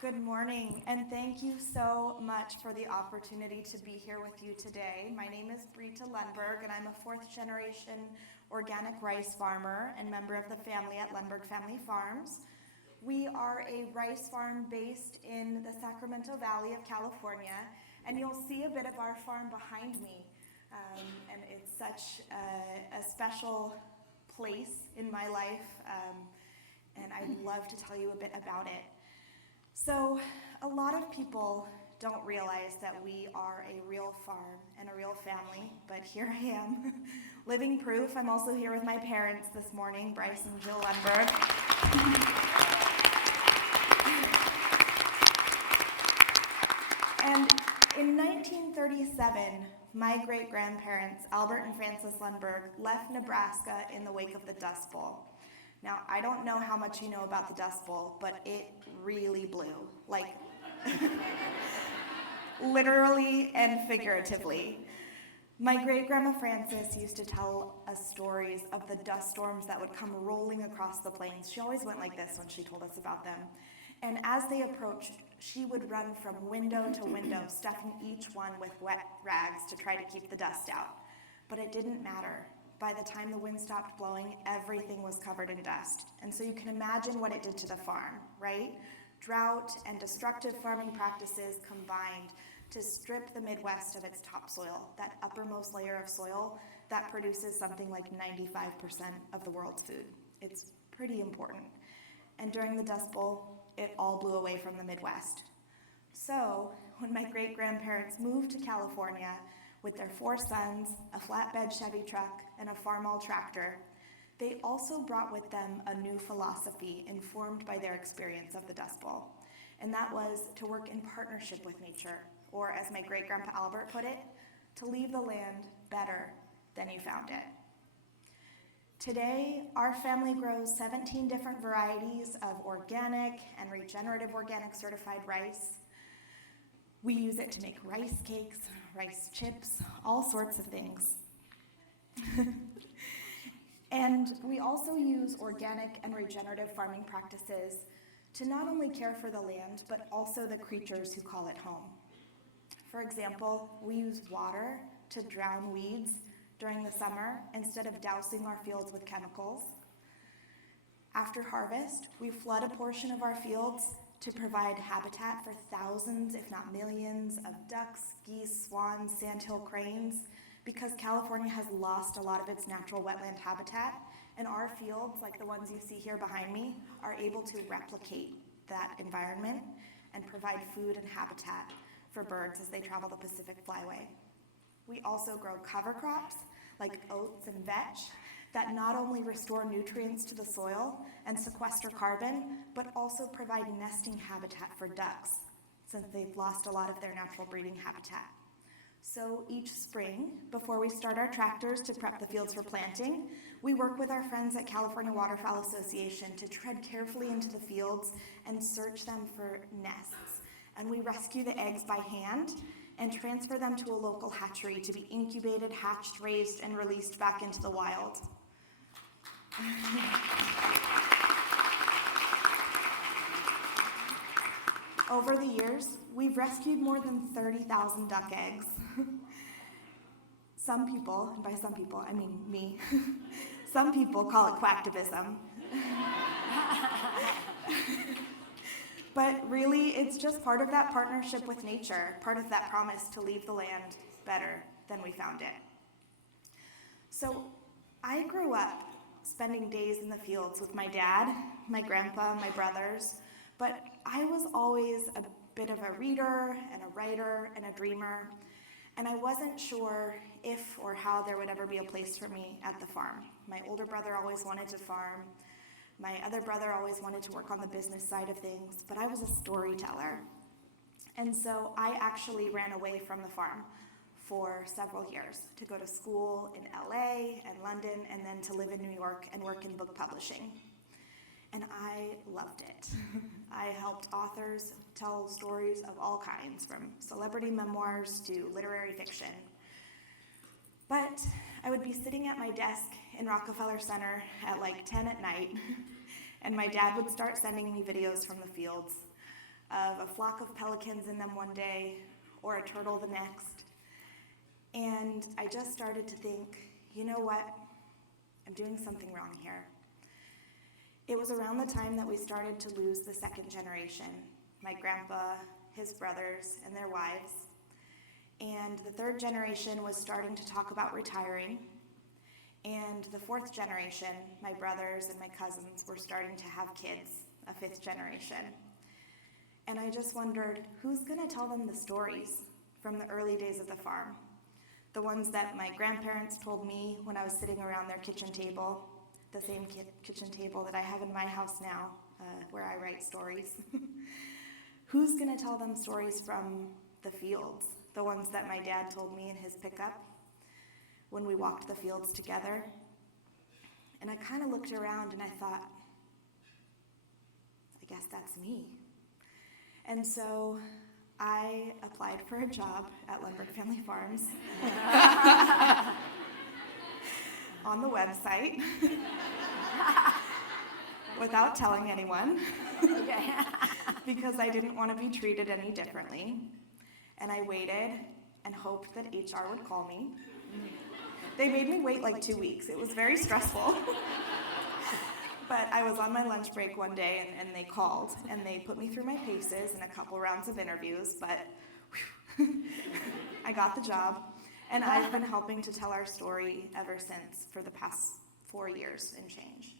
Good morning, and thank you so much for the opportunity to be here with you today. My name is Brita Lundberg, and I'm a fourth-generation organic rice farmer and member of the family at Lundberg Family Farms. We are a rice farm based in the Sacramento Valley of California, and you'll see a bit of our farm behind me. And it's such a special place in my life, and I'd love to tell you a bit about it. So a lot of people don't realize that we are a real farm and a real family, but here I am, living proof. I'm also here with my parents this morning, Bryce and Jill Lundberg. And in 1937, my great-grandparents, Albert and Frances Lundberg, left Nebraska in the wake of the Dust Bowl. Now, I don't know how much you know about the Dust Bowl, but it really blew, like literally and figuratively. My great-grandma Frances used to tell us stories of the dust storms that would come rolling across the plains. She always went like this when she told us about them. And as they approached, she would run from window to window, stuffing each one with wet rags to try to keep the dust out. But it didn't matter. By the time the wind stopped blowing, everything was covered in dust. And so you can imagine what it did to the farm, right? Drought and destructive farming practices combined to strip the Midwest of its topsoil, that uppermost layer of soil that produces something like 95% of the world's food. It's pretty important. And during the Dust Bowl, it all blew away from the Midwest. So when my great-grandparents moved to California, with their 4 sons, a flatbed Chevy truck, and a Farmall tractor, they also brought with them a new philosophy informed by their experience of the Dust Bowl. And that was to work in partnership with nature, or as my great-grandpa Albert put it, to leave the land better than you found it. Today, our family grows 17 different varieties of organic and regenerative organic certified rice. We use it to make rice cakes, rice chips, all sorts of things. And we also use organic and regenerative farming practices to not only care for the land, but also the creatures who call it home. For example, we use water to drown weeds during the summer instead of dousing our fields with chemicals. After harvest, we flood a portion of our fields to provide habitat for thousands, if not millions, of ducks, geese, swans, sandhill cranes, because California has lost a lot of its natural wetland habitat, and our fields, like the ones you see here behind me, are able to replicate that environment and provide food and habitat for birds as they travel the Pacific Flyway. We also grow cover crops like oats and vetch that not only restore nutrients to the soil and sequester carbon, but also provide nesting habitat for ducks, since they've lost a lot of their natural breeding habitat. So each spring, before we start our tractors to prep the fields for planting, we work with our friends at California Waterfowl Association to tread carefully into the fields and search them for nests. And we rescue the eggs by hand and transfer them to a local hatchery to be incubated, hatched, raised, and released back into the wild. Over the years, we've rescued more than 30,000 duck eggs. Some people, and by some people, I mean me, some people call it quacktivism. But really, it's just part of that partnership with nature, part of that promise to leave the land better than we found it. So I grew up spending days in the fields with my dad, my grandpa, my brothers, but I was always a bit of a reader and a writer and a dreamer, and I wasn't sure if or how there would ever be a place for me at the farm. My older brother always wanted to farm. My other brother always wanted to work on the business side of things, but I was a storyteller. And so I actually ran away from the farm for several years to go to school in LA and London, and then to live in New York and work in book publishing. And I loved it. I helped authors tell stories of all kinds, from celebrity memoirs to literary fiction. But I would be sitting at my desk in Rockefeller Center at like 10 at night, and my dad would start sending me videos from the fields of a flock of pelicans in them one day or a turtle the next. And I just started to think, you know what? I'm doing something wrong here. It was around the time that we started to lose the second generation, my grandpa, his brothers, and their wives. And the third generation was starting to talk about retiring. And the fourth generation, my brothers and my cousins, were starting to have kids, a fifth generation. And I just wondered, who's going to tell them the stories from the early days of the farm? The ones that my grandparents told me when I was sitting around their kitchen table, the same kitchen table that I have in my house now, where I write stories. Who's going to tell them stories from the fields, the ones that my dad told me in his pickup when we walked the fields together? And I kind of looked around and I thought, I guess that's me. And so I applied for a job at Lundberg Family Farms on the website without telling anyone because I didn't want to be treated any differently. And I waited and hoped that HR would call me. They made me wait like 2 weeks. It was very stressful. But I was on my lunch break one day, and they called, and they put me through my paces and a couple rounds of interviews, but I got the job, and I've been helping to tell our story ever since for the past 4 years and change.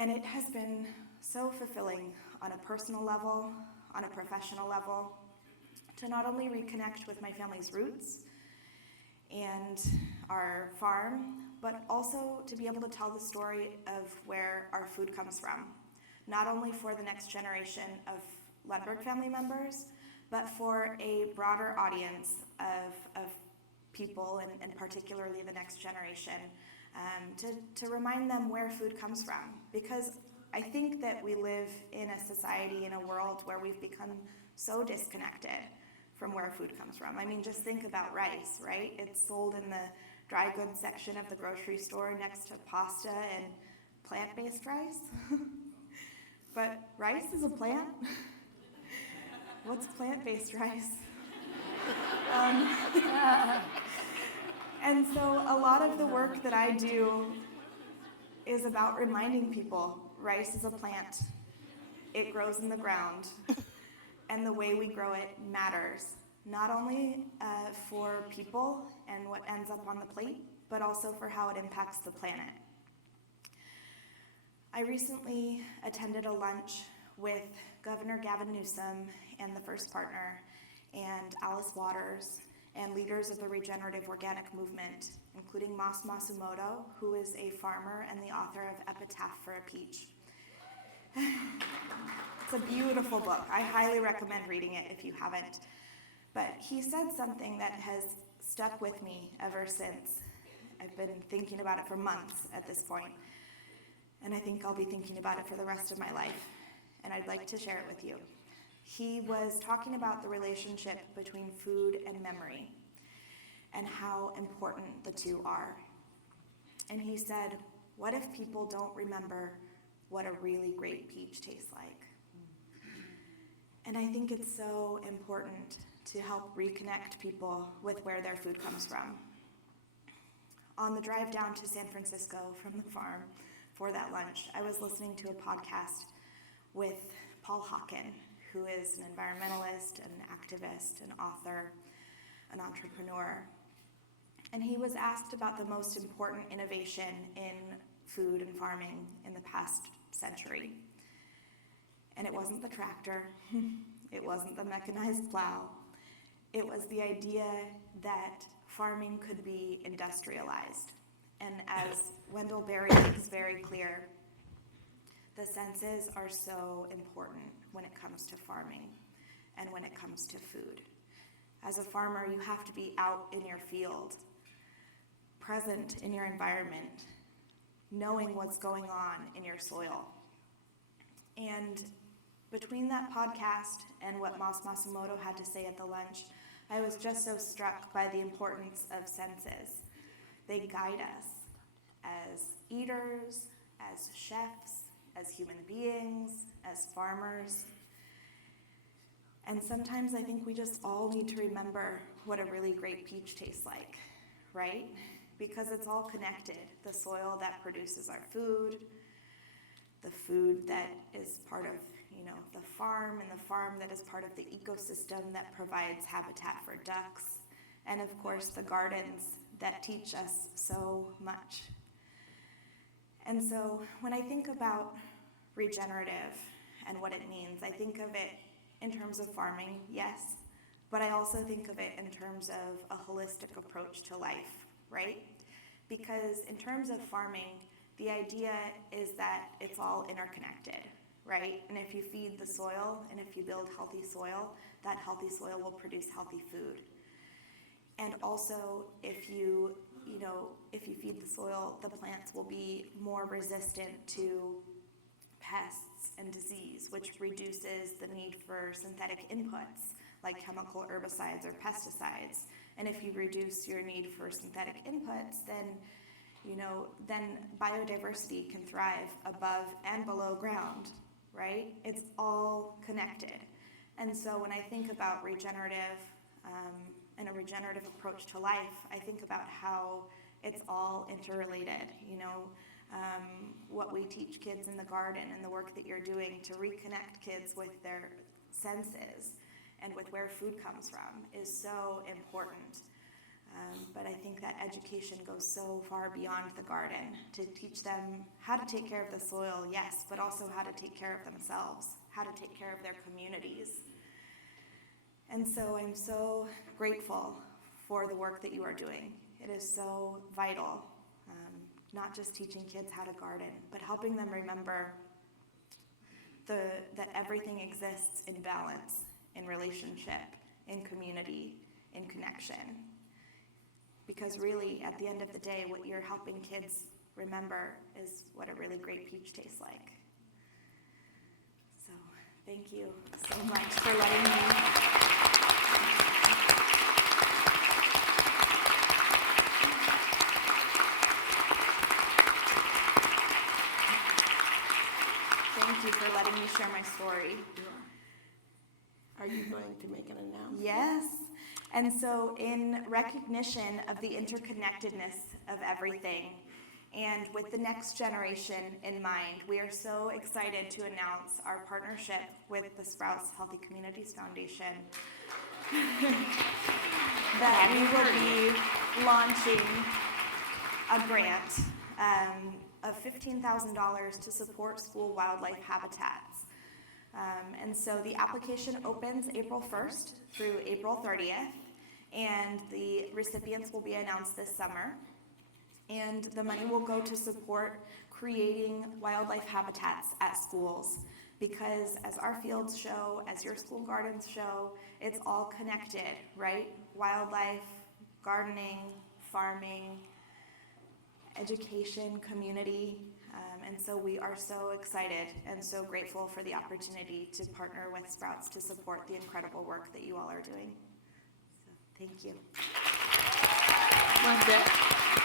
And it has been so fulfilling on a personal level, on a professional level, to not only reconnect with my family's roots and our farm, but also to be able to tell the story of where our food comes from, not only for the next generation of Lundberg family members, but for a broader audience of people, and particularly the next generation, to remind them where food comes from. Because I think that we live in a society, in a world where we've become so disconnected from where food comes from. I mean, just think about rice, right? It's sold in the dry goods section of the grocery store next to pasta and plant-based rice. But rice is a plant? What's plant-based rice? And so a lot of the work that I do is about reminding people rice is a plant. It grows in the ground. And the way we grow it matters, not only for people and what ends up on the plate, but also for how it impacts the planet. I recently attended a lunch with Governor Gavin Newsom and the First Partner and Alice Waters and leaders of the regenerative organic movement, including Mas Masumoto, who is a farmer and the author of Epitaph for a Peach. It's a beautiful book. I highly recommend reading it if you haven't. But he said something that has stuck with me ever since. I've been thinking about it for months at this point, and I think I'll be thinking about it for the rest of my life, and I'd like to share it with you. He was talking about the relationship between food and memory and how important the two are. And he said, what if people don't remember what a really great peach tastes like? And I think it's so important to help reconnect people with where their food comes from. On the drive down to San Francisco from the farm for that lunch, I was listening to a podcast with Paul Hawken, who is an environmentalist, an activist, an author, an entrepreneur. And he was asked about the most important innovation in food and farming in the past century. And it wasn't the tractor, it wasn't the mechanized plow, it was the idea that farming could be industrialized. And as Wendell Berry makes very clear, the senses are so important when it comes to farming and when it comes to food. As a farmer, you have to be out in your field, present in your environment, knowing what's going on in your soil. And between that podcast and what Mas Masumoto had to say at the lunch, I was just so struck by the importance of senses. They guide us as eaters, as chefs, as human beings, as farmers. And sometimes I think we just all need to remember what a really great peach tastes like, right? Because it's all connected. The soil that produces our food, the food that is part of, the farm, and the farm that is part of the ecosystem that provides habitat for ducks, and of course the gardens that teach us so much. And so when I think about regenerative and what it means, I think of it in terms of farming, yes, but I also think of it in terms of a holistic approach to life, right? Because in terms of farming, the idea is that it's all interconnected, right? And if you feed the soil and if you build healthy soil, that healthy soil will produce healthy food. And also, if you feed the soil, the plants will be more resistant to pests and disease, which reduces the need for synthetic inputs like chemical herbicides or pesticides. And if you reduce your need for synthetic inputs, then biodiversity can thrive above and below ground, right? It's all connected. And so when I think about regenerative and a regenerative approach to life, I think about how it's all interrelated. What we teach kids in the garden and the work that you're doing to reconnect kids with their senses and with where food comes from is so important. But I think that education goes so far beyond the garden to teach them how to take care of the soil, yes, but also how to take care of themselves, how to take care of their communities. And so I'm so grateful for the work that you are doing. It is so vital, not just teaching kids how to garden, but helping them remember that everything exists in balance, in relationship, in community, in connection. Because really, at the end of the day, what you're helping kids remember is what a really great peach tastes like. So thank you so much for letting me. Thank you for letting me share my story. Are you going to make an announcement? Yes. And so in recognition of the interconnectedness of everything, and with the next generation in mind, we are so excited to announce our partnership with the Sprouts Healthy Communities Foundation that we will be launching a grant of $15,000 to support school wildlife habitats. And so the application opens April 1st through April 30th, and the recipients will be announced this summer. And the money will go to support creating wildlife habitats at schools, because as our fields show, as your school gardens show, it's all connected, right? Wildlife, gardening, farming, education, community. And so we are so excited and so grateful for the opportunity to partner with Sprouts to support the incredible work that you all are doing. So thank you. What's that?